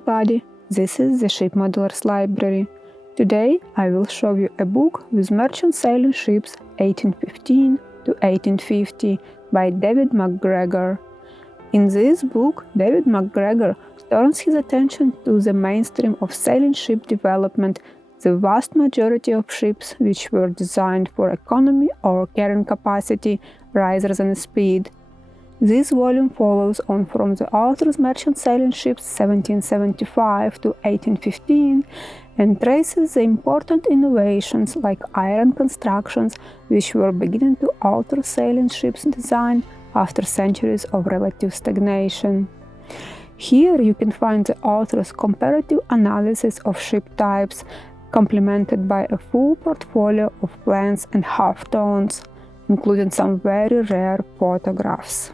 everybody, this is the Ship Modelers Library. Today I will show you a book with merchant sailing ships 1815 to 1850 by David MacGregor. In this book, David MacGregor turns his attention to the mainstream of sailing ship development, the vast majority of ships which were designed for economy or carrying capacity rather than speed. This volume follows on from the author's merchant sailing ships 1775 to 1815 and traces the important innovations like iron constructions which were beginning to alter sailing ships' design after centuries of relative stagnation. Here you can find the author's comparative analysis of ship types, complemented by a full portfolio of plans and half-tones, including some very rare photographs.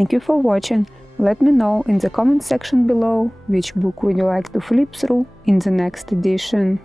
Thank you for watching. Let me know in the comment section below which book would you like to flip through in the next edition.